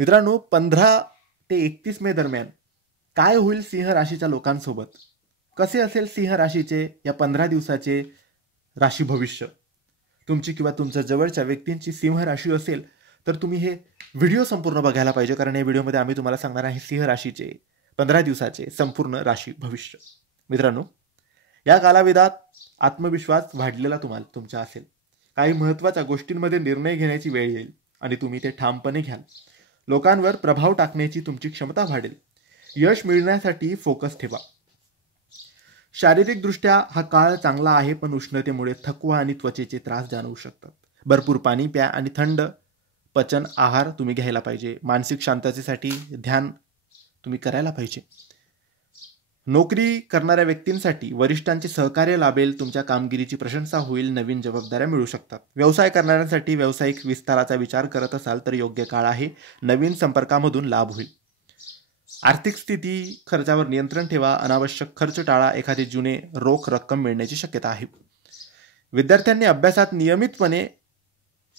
मित्रांनो, 15 ते 31 मे दरम्यान काय होईल सिंह राशीच्या लोकांसोबत? कसे असेल सिंह राशीचे या 15 दिवसाचे राशी भविष्य? तुमची किंवा तुमच्या जवळच्या व्यक्तींची सिंह राशी असेल तर तुम्ही हे व्हिडिओ संपूर्ण बघायला पाहिजे, कारण या व्हिडिओमध्ये आम्ही तुम्हाला सांगणार आहे सिंह राशीचे 15 दिवसाचे संपूर्ण राशी भविष्य. मित्रांनो, या कालावधीत आत्मविश्वास वाढलेला तुमच्या असेल. काही महत्त्वाच्या गोष्टींमध्ये निर्णय घेण्याची वेळ येईल आणि तुम्ही ते ठामपणे घ्याल. लोकांवर प्रभाव टाकण्याची तुमची क्षमता वाढेल. यश मिळण्यासाठी फोकस ठेवा. शारीरिकदृष्ट्या हा काळ चांगला आहे, पण उष्णतेमुळे थकवा आणि त्वचेचे त्रास जाणवू शकतात. भरपूर पाणी प्या आणि थंड पचन आहार तुम्ही घ्यायला पाहिजे. मानसिक शांततेसाठी ध्यान तुम्ही करायला पाहिजे. नोकरी करणाऱ्या व्यक्तींसाठी वरिष्ठांचे सहकार्य लाभेल. तुमच्या कामगिरीची प्रशंसा होईल. नवीन जबाबदाऱ्या मिळू शकतात. व्यवसाय करणाऱ्यांसाठी व्यावसायिक विस्ताराचा विचार करत असाल तर योग्य काळ आहे. नवीन संपर्कामधून लाभ होईल. आर्थिक स्थिती खर्चावर नियंत्रण ठेवा. अनावश्यक खर्च टाळा. एखादी जुने रोख रक्कम मिळण्याची शक्यता आहे. विद्यार्थ्यांनी अभ्यासात नियमितपणे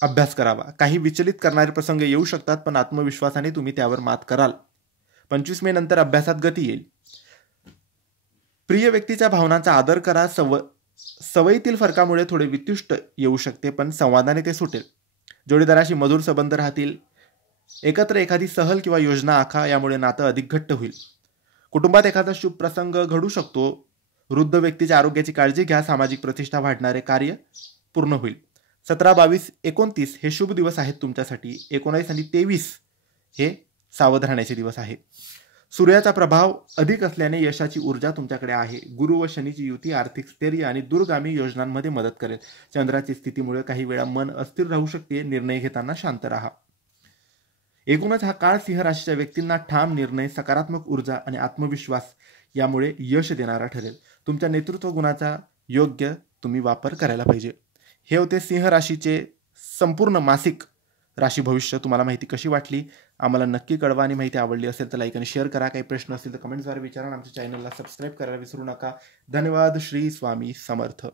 अभ्यास करावा. काही विचलित करणारे प्रसंग येऊ शकतात, पण आत्मविश्वासाने तुम्ही त्यावर मात कराल. 25 मे नंतर अभ्यासात गती येईल. प्रिय व्यक्तीच्या भावनांचा आदर करा. सवयीतील फरकामुळे थोडे वितुष्ट येऊ शकते, पण संवादाने ते सुटेल. जोडीदाराशी मधुर संबंध राहतील. एकत्र एखादी सहल किंवा योजना आखा. यामुळे नातं अधिक घट्ट होईल. कुटुंबात एखादा शुभ प्रसंग घडू शकतो. वृद्ध व्यक्तीच्या आरोग्याची काळजी घ्या. सामाजिक प्रतिष्ठा वाढणारे कार्य पूर्ण होईल. 17, 22, 29 हे शुभ दिवस आहेत तुमच्यासाठी. 19 आणि 23 हे सावध राहण्याचे दिवस आहे. सूर्याचा प्रभाव अधिक असल्याने यशाची ऊर्जा तुमच्याकडे आहे. गुरु व शनीची युती आर्थिक स्थैर्य आणि दूरगामी योजनांमध्ये मदत करेल. चंद्राची स्थितीमुळे काही वेळा मन अस्थिर राहू शकते. निर्णय घेताना शांत राहा. एकूणच हा काळ सिंह राशीच्या व्यक्तींना ठाम निर्णय, सकारात्मक ऊर्जा आणि आत्मविश्वास यामुळे यश देणारा ठरेल. तुमच्या नेतृत्व गुणाचा योग्य तुम्ही वापर करायला पाहिजे. हे होते सिंह राशीचे संपूर्ण मासिक राशी भविष्य. तुम्हाला माहिती कशी वाटली आम्हाला नक्की कळवा, आणि माहिती आवडली असेल तर लाईक आणि शेअर करा. काही प्रश्न असतील तर कमेंट्सद्वारे विचारा. आमच्या चॅनलला सबस्क्राईब करायला विसरू नका. धन्यवाद. श्री स्वामी समर्थ.